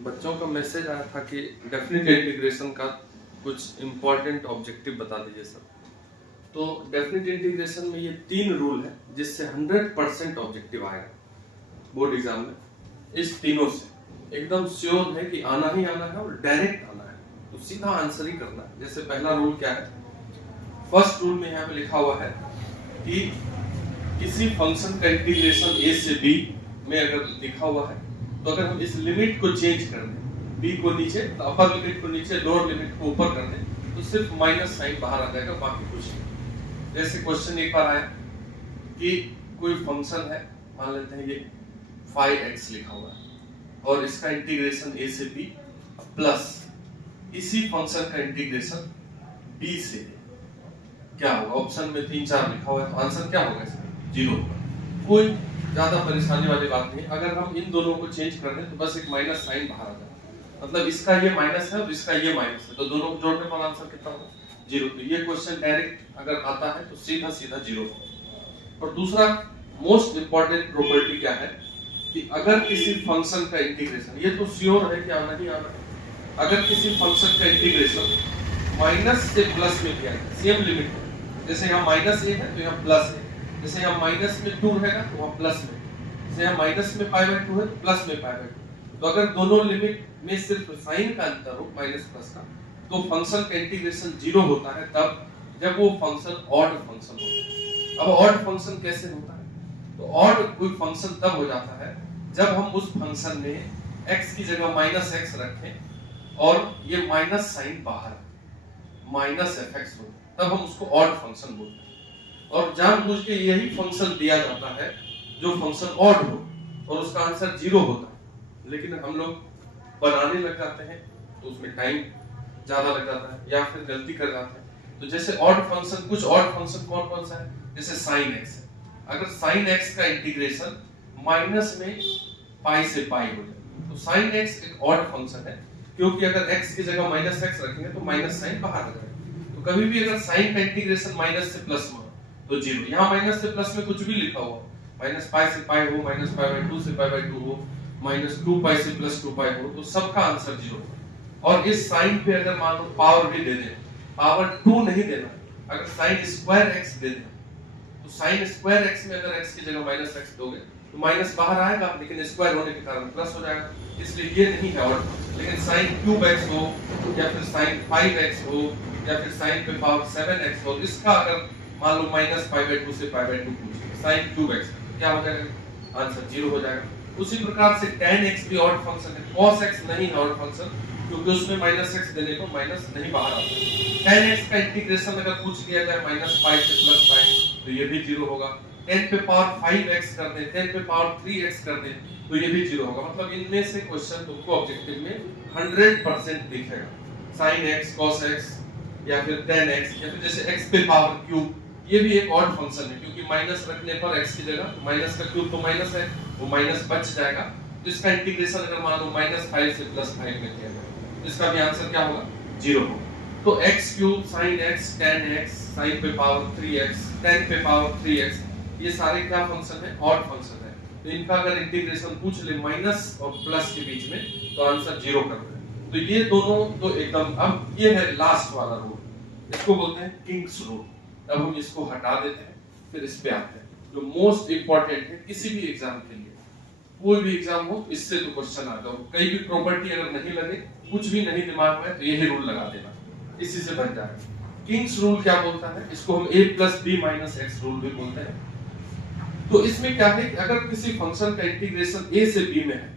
बच्चों का मैसेज आया था कि डेफिनेट इंटीग्रेशन का कुछ इम्पोर्टेंट ऑब्जेक्टिव बता दीजिए सर। तो डेफिनेट इंटीग्रेशन में ये 3 रूल है जिससे 100% ऑब्जेक्टिव आएगा बोर्ड एग्जाम में। इस तीनों से एकदम श्योर है कि आना ही आना है और डायरेक्ट आना है, तो सीधा आंसर ही करना है। जैसे पहला रूल क्या है, फर्स्ट रूल में यहाँ पे लिखा हुआ है कि किसी फंक्शन का इंटीग्रेशन a से b में अगर लिखा हुआ है तो अगर हम इस लिमिट को चेंज कर दें, b को नीचे, अपर लिमिट को नीचे, लोअर लिमिट को ऊपर कर दें, तो सिर्फ माइनस साइन बाहर आ जाएगा, बाकी कुछ नहीं। जैसे क्वेश्चन एक बार आया कि कोई फंक्शन है, मान लेते हैं ये 5x लिखा हुआ है और इसका इंटीग्रेशन a से b प्लस इसी फंक्शन का इंटीग्रेशन b से क्या होगा। ऑप्शन में 3-4 लिखा हुआ है, तो आंसर क्या होगा इसका? 0 होगा। कोई ज्यादा परेशानी वाली बात नहीं। अगर हम इन दोनों को चेंज कर दें तो बस एक माइनस साइन बाहर आ जाएगा, मतलब इसका ये माइनस है और इसका ये माइनस है, तो दोनों को जोड़ने पर आंसर कितना होगा? 0। तो ये क्वेश्चन डायरेक्ट अगर आता है तो सीधा सीधा 0 होगा। और दूसरा मोस्ट इंपॉर्टेंट प्रॉपर्टी क्या है कि अगर किसी फंक्शन का इंटीग्रेशन, ये तो श्योर है कि आना ही आना है, अगर किसी फंक्शन का इंटीग्रेशन माइनस से प्लस में किया है, सेम लिमिट है, जैसे यहाँ माइनस a है तो यहाँ प्लस है, जैसे यहाँ माइनस में 2 रहेगा तो वहाँ प्लस में, जैसे यहाँ माइनस में पाई बाई 2 है तो प्लस में पाई बाई 2। तो अगर दोनों लिमिट में सिर्फ साइन का अंतर हो, माइनस प्लस का, तो फंक्शन का इंटीग्रेशन 0 होता है तब जब वो फंक्शन ऑड फंक्शन हो। अब ऑड फंक्शन कैसे होता है? तो ऑड कोई फंक्शन तब हो जाता है जब हम उस फंक्शन में x की जगह माइनस एक्स रखें और ये माइनस साइन बाहर माइनस fx हो, तब हम उसको ऑड फंक्शन बोलते हैं। और जानबूझ के यही फंक्शन दिया जाता है जो फंक्शन ऑड हो और उसका आंसर 0 होता है, लेकिन हम लोग बनाने लग जाते हैं तो उसमें टाइम ज्यादा लग जाता है या फिर गलती कर जाते हैं। तो जैसे ऑड फंक्शन, कुछ ऑड फंक्शन कौन कौन सा है? जैसे साइन एक्स है, अगर साइन एक्स का इंटीग्रेशन माइनस में पाई से पाई हो जाए तो साइन एक्स एक ऑड फंक्शन है, क्योंकि अगर x की जगह माइनस एक्स रखेंगे तो माइनस साइन बाहर आ जाएगा। तो कभी भी अगर साइन का इंटीग्रेशन माइनस से प्लस में हो तो 0। यहाँ माइनस से प्लस में कुछ भी लिखा हुआ, माइनस पाई से पाई हो, माइनस पाई बाई 2 से पाई बाई 2 हो, माइनस 2 पाई से प्लस 2 पाई हो, तो सबका आंसर 0 होगा। और इस साइन पे अगर मान लो पावर भी दे दें, पावर 2 नहीं देना, अगर साइन स्क्वायर x दे दें तो साइन स्क्वायर x में अगर x की जगह माइनस x दोगे तो माइनस बाहर आएगा, लेकिन स्क्वायर होने के कारण प्लस हो जाएगा, इसलिए ये नहीं है ऑड। लेकिन साइन क्यूब x हो या फिर साइन 5x हो या फिर साइन पे पावर 7x हो, इसका अगर मान लो माइनस पाई बाई 2 से पाई बाई 2 पूछे साइन क्यूब x, क्या हो जाएगा? आंसर 0 हो जाएगा। उसी प्रकार से tan x भी ऑड फंक्शन है, cos x नहीं है ऑड फंक्शन, क्योंकि उसमें माइनस x देने को माइनस नहीं बाहर आता। tan x का इंटीग्रेशन अगर पूछ लिया जाए माइनस पाई से प्लस पाई तो ये भी 0 होगा। 10 पे पावर 5x कर दें, 10 पे पावर 3x कर दें तो ये भी 0 होगा। मतलब इनमें से क्वेश्चन तुमको ऑब्जेक्टिव में 100% दिखेगा। sin x, cos x या फिर tan x या फिर जैसे x पे पावर क्यूब, ये भी एक ऑड फंक्शन है, क्योंकि माइनस रखने पर x की जगह माइनस का क्यूब तो माइनस है, वो माइनस बच जाएगा। तो इसका इंटीग्रेशन अगर मान लो -5 से +5 में किया जाए तो इसका भी आंसर क्या होगा? 0 होगा। तो x cube, sin x, tan x, sin पे पावर 3x, tan पे पावर 3x, ये सारे क्या फंक्शन है? ऑड फंक्शन है। तो इनका अगर इंटीग्रेशन पूछ ले माइनस और प्लस के बीच में तो आंसर 0 कर दे। तो ये दोनों तो एकदम। अब ये है लास्ट वाला रूल, इसको बोलते हैं किंग्स रूल। अब हम इसको हटा देते हैं, फिर इस पे आते हैं जो मोस्ट इंपॉर्टेंट है किसी भी एग्जाम के लिए। कोई भी एग्जाम हो इससे तो क्वेश्चन आता हो, कहीं भी प्रॉपर्टी अगर नहीं लगे, कुछ भी नहीं दिमाग में, तो यही रूल लगा देना, इसी से बन जाएगा। किंग्स रूल क्या बोलता है? इसको हम a + b - x रूल भी बोलते हैं। तो इसमें क्या है कि अगर किसी फंक्शन का इंटीग्रेशन a से b में है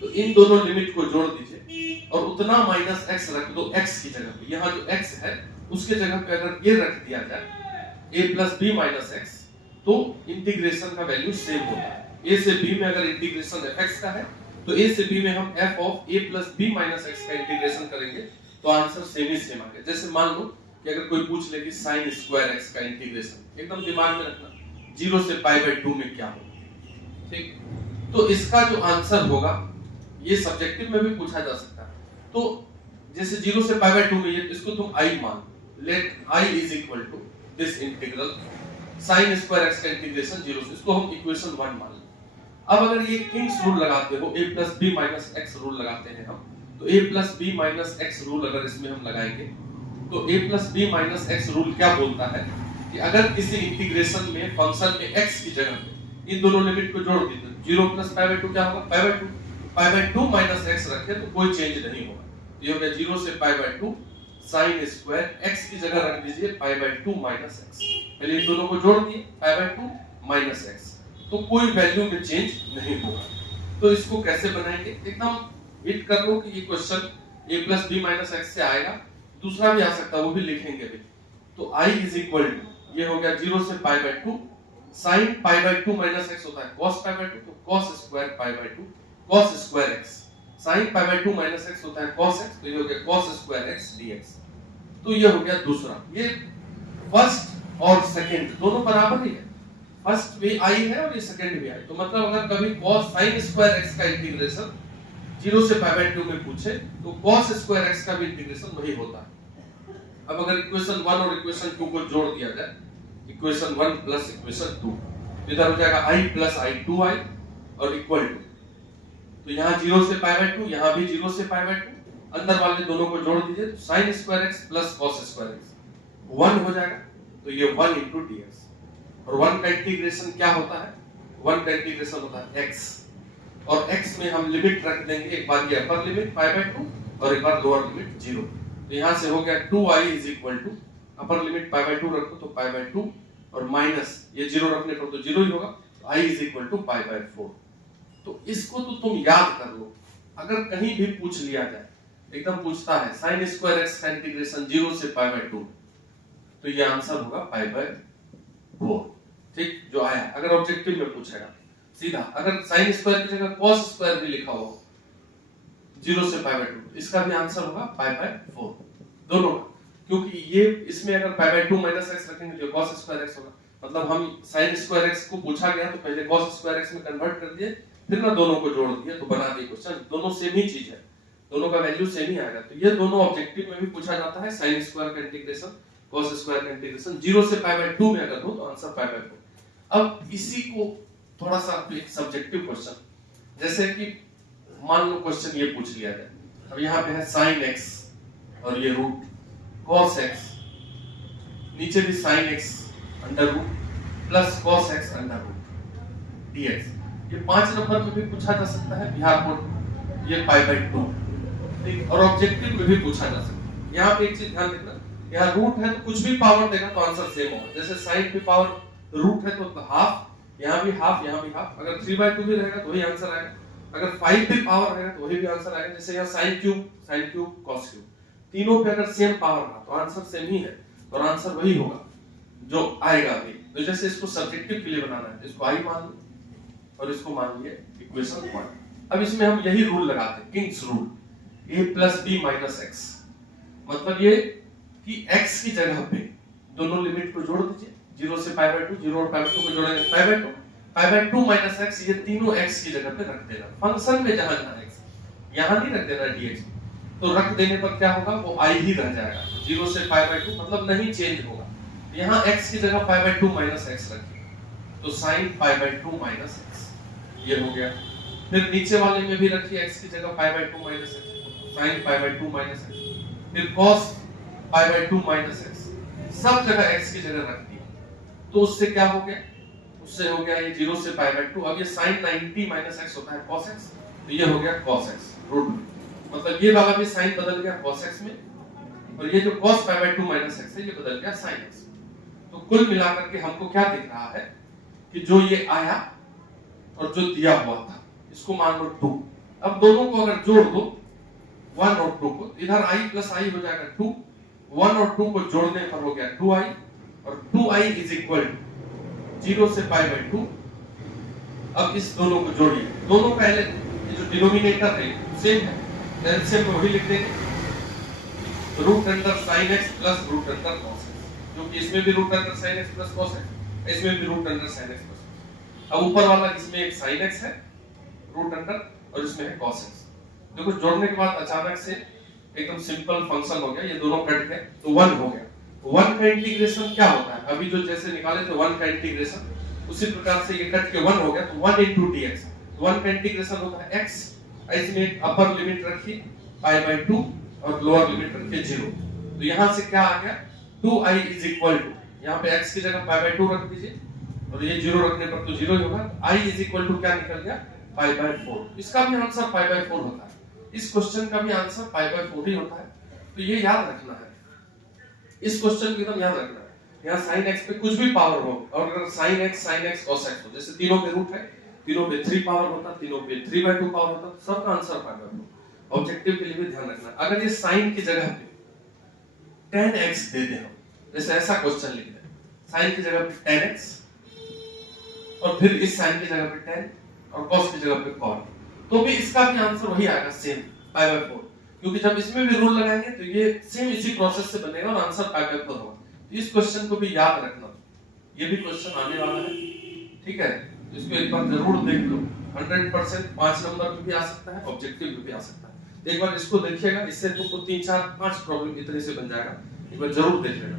तो इन दोनों लिमिट को जोड़ दीजिए और उतना माइनस x रख दो x की जगह पे। यहाँ जो x है उसके जगह पे अगर ये रख दिया जाए a + b - x, तो इंटीग्रेशन का वैल्यू सेम होता है। a से b में अगर इंटीग्रेशन fx का है तो a से b में हम f of a + b - x का इंटीग्रेशन करेंगे तो आंसर सेम ही सेम आ गया। जैसे मान लो कि अगर कोई पूछ ले कि sin स्क्वायर x का इंटीग्रेशन, एकदम दिमाग में रखना 0 से पाई बाई 2 में क्या होगा, ठीक? तो इसका जो आंसर होगा, ये सब्जेक्टिव में भी पूछा जा सकता है। तो जैसे 0 से पाई बाई 2 में, ये इसको तुम i मान, let i = this integral sin square x का इंटीग्रेशन 0 से, इसको हम इक्वेशन 1 मान लें। अब अगर ये किंग्स रूल लगाते हो, a plus B minus X rule लगाते हैं हम, तो a plus B minus X rule अगर इसमें हम लगाएंगे तो a plus B minus X rule क्या बोलता है कि अगर किसी इंटीग्रेशन में फंक्शन में x की जगह पे इन दोनों लिमिट को जोड़ दी तो 0 प्लस पाई बाय 2 क्या होगा, पाई by 2, pi by 2 minus x रखे तो कोई चेंज नहीं होगा। ये हो गया 0 से पाई बाय 2 साइन स्क्वायर x की जगह रख दीजिए पाई बाय 2 माइनस x। पहले इन दोनों को जोड़ दिए पाई बाय 2 माइनस x, तो कोई वैल्यू में चेंज नहीं होगा। तो इसको कैसे बनाएंगे, एकदम हिट कर लो कि ये question a plus B minus X से आएगा, दूसरा भी आ सकता है वो भी लिखेंगे अभी। तो i इज इक्वल टू, ये हो गया 0 से पाई by 2 sine pi by 2 minus x होता है cos पाई बाय 2, तो cos square pi by 2 cos square x, sine pi by 2 minus x होता है cos x, तो ये हो गया cos स्क्वायर x dx। तो ये हो गया दूसरा। ये फर्स्ट और सेकंड दोनों बराबर ही है, फर्स्ट भी आई है और ये सेकंड भी आई। तो मतलब अगर कभी cos sin स्क्वायर x का इंटीग्रेशन 0 से पाई बाय 2 में पूछे तो cos स्क्वायर x का भी इंटीग्रेशन वही होता है। अब अगर इक्वेशन 1 और इक्वेशन 2 को जोड़ दिया जाए, इक्वेशन 1 प्लस इक्वेशन 2, इधर हो जाएगा i प्लस i 2i और इक्वल टू, तो यहाँ 0 से पाई बाय 2, यहाँ भी 0 से पाई बाय 2, अंदर वाले दोनों को जोड़ दीजिए तो sin square x plus cos square x 1 हो जाएगा, तो ये 1 into dx। और 1 का इंटीग्रेशन क्या होता है, 1 का इंटीग्रेशन होता है x, और x में हम लिमिट रख देंगे, एक बार ये अपर लिमिट पाई बाय 2 और एक बार लोअर लिमिट 0। तो यहाँ से हो गया 2i is equal to, upper limit pi by 2 रखो तो पाई बाय 2 और माइनस ये 0 रखने पर तो 0 ही होगा, तो i is equal to pi by 4। तो इसको तो तुम याद कर लो, अगर कहीं भी पूछ लिया जाए, एकदम पूछता है sin स्क्वायर x का इंटीग्रेशन 0 से पाई बाय 2, तो ये आंसर होगा पाई बाय 4। ठीक, जो आया अगर ऑब्जेक्टिव में पूछेगा सीधा, अगर sin स्क्वायर की जगह cos स्क्वायर भी लिखा हो 0 से पाई बाय 2, इसका भी आंसर होगा पाई बाय 4 दोनों का, क्योंकि ये इसमें अगर पाई बाय 2 माइनस x रखेंगे तो cos स्क्वायर x होगा। मतलब हम sin स्क्वायर x को पूछा गया तो पहले cos स्क्वायर x में कन्वर्ट कर दिए, फिर ना दोनों को जोड़ दिए तो बना दिए क्वेश्चन, दोनों सेम ही चीज है, दोनों का वैल्यू सेम ही आएगा। तो ये दोनों ऑब्जेक्टिव में भी पूछा जाता है, sin स्क्वायर का इंटीग्रेशन cos स्क्वायर का इंटीग्रेशन 0 से पाई बाय 2 में अगर हो तो आंसर पाई बाय 4। अब इसी को थोड़ा सा एक सब्जेक्टिव क्वेश्चन, जैसे कि मान लो क्वेश्चन ये पूछ लिया जाए, अब यहाँ पे है sin x और ये रूट cos x, नीचे भी sin x under root plus cos x under root dx। ये 5 नंबर में भी पूछा जा सकता है बिहार बोर्ड, ये पाई बाय 2, ठीक, और ऑब्जेक्टिव में भी पूछा जा सकता है। यहाँ पे एक चीज ध्यान रखना, यहाँ रूट है तो कुछ भी पावर देगा तो आंसर सेम होगा, जैसे sin पे पावर रूट है तो हाफ, यहाँ भी हाफ, यहाँ भी हाफ, अगर 3/2 भी रहेगा तो वही आंसर आएगा, अगर 5 पे पावर रहेगा तो वही भी आंसर आएगा। जैसे यहाँ sin क्यूब cos क्यूब, तीनों पे अगर सेम पावर रहा तो आंसर सेम ही है और आंसर वही होगा जो आएगा अभी। तो जैसे इसको सब्जेक्टिव के लिए बनाना है, इसको i मान लो और इसको मान लिए इक्वेशन 1। अब इसमें हम यही रूल लगाते हैं, king's rule, a plus B minus X, मतलब ये कि x की जगह पे दोनों लिमिट को जोड़ दीजिए, 0 से पाई बाय 2, 0 और पाई बाय 2 को जोड़ेंगे पाई by 2, pi by 2 minus x, ये तीनों x की जगह पे रख देना, फंक्शन में जहां जहां x, यहां नहीं रख देना dx, तो रख देने पर क्या होगा, वो i ही रह जाएगा, 0 से पाई बाय 2 मतलब नहीं चेंज होगा। यहाँ x की जगह पाई बाय 2 माइनस x रखिए, तो sin pi by 2 minus x, ये हो गया। फिर नीचे वाले में भी रखिए x की जगह पाई by 2 minus x, sin pi by 2 minus x, फिर cos pi by 2 minus x, सब जगह x की जगह रख दिया, तो उससे क्या हो गया, उससे हो गया ये 0 से पाई बाय 2, अब ये sin 90 माइनस x होता है cos x, तो ये हो गया cos x रूट में, मतलब ये वाला भी sin बदल गया cos x में, और ये जो cos pi by 2 minus x है ये बदल गया sin x। तो कुल मिलाकर के हमको क्या दिख रहा है कि जो ये आया और जो दिया हुआ था इसको मान लो 2, अब दोनों को अगर जोड़ दो 1 और 2 को, इधर i प्लस i हो जाएगा 2, 1 और 2 को जोड़ने पर हो गया 2i, और 2i इज इक्वल टू 0 से पाई बाय 2। अब इस दोनों को जोड़िए, दोनों का जो डिनोमिनेटर है सेम है, एलसीएम में वही लिख देंगे, root under sin x plus root under cos x, क्योंकि इसमें भी root under sin x plus cos x, इसमें भी root under sin x plus cos। अब ऊपर वाला इसमें एक sin x है रूट अंडर और इसमें है cos x। देखो जोड़ने के बाद अचानक से एकदम सिंपल फंक्शन हो गया, ये दोनों कट गए तो 1 हो गया। 1 का इंटीग्रेशन क्या होता है, अभी जो जैसे निकाले थे 1 का इंटीग्रेशन, उसी प्रकार से ये कट के 1 हो गया, तो 1 into dx, 1 का इंटीग्रेशन होता है x, इसमें अपर लिमिट रखिए π/2 और लोअर लिमिट रखिए 0। तो यहां से क्या आ गया 2i इज इक्वल टू, यहाँ पे x की जगह π/2 रख दीजिए और ये 0 रखने पर तो 0 ही होगा। i इज इक्वल टू क्या निकल गया π/4। इसका भी आंसर π/4 होता है, इस क्वेश्चन का भी आंसर π/4 ही होता है। तो ये याद रखना है, इस क्वेश्चन को एकदम याद रखना है। यहाँ sin x पे कुछ भी पावर हो और अगर sin x cos x हो, जैसे तीनों के रूट है, तीनों पे 3 पावर होता, तीनों पे 3/2 पावर होता, तो सबका आंसर π/4। ऑब्जेक्टिव के लिए भी ध्यान रखना, अगर ये sin की जगह पे tan x दे दे हम, जैसे ऐसा क्वेश्चन लिख दे, sin की जगह पे tan x और फिर इस sin की जगह पे tan और cos की जगह पे cos, तो भी इसका भी आंसर वही आएगा सेम π/4, क्योंकि जब इसमें भी रूल लगाएंगे तो ये सेम इसी प्रोसेस से बनेगा और आंसर π/4 होगा। तो इस क्वेश्चन को भी याद रखना, ये भी क्वेश्चन आने वाला है, ठीक है। इसको एक बार जरूर देख लो, 100% 5 नंबर पे भी आ सकता है, ऑब्जेक्टिव पे भी आ सकता है। एक बार इसको देखिएगा, इससे तुमको 3 4 5 प्रॉब्लम इतने से बन जाएगा, एक बार जरूर देख लेना।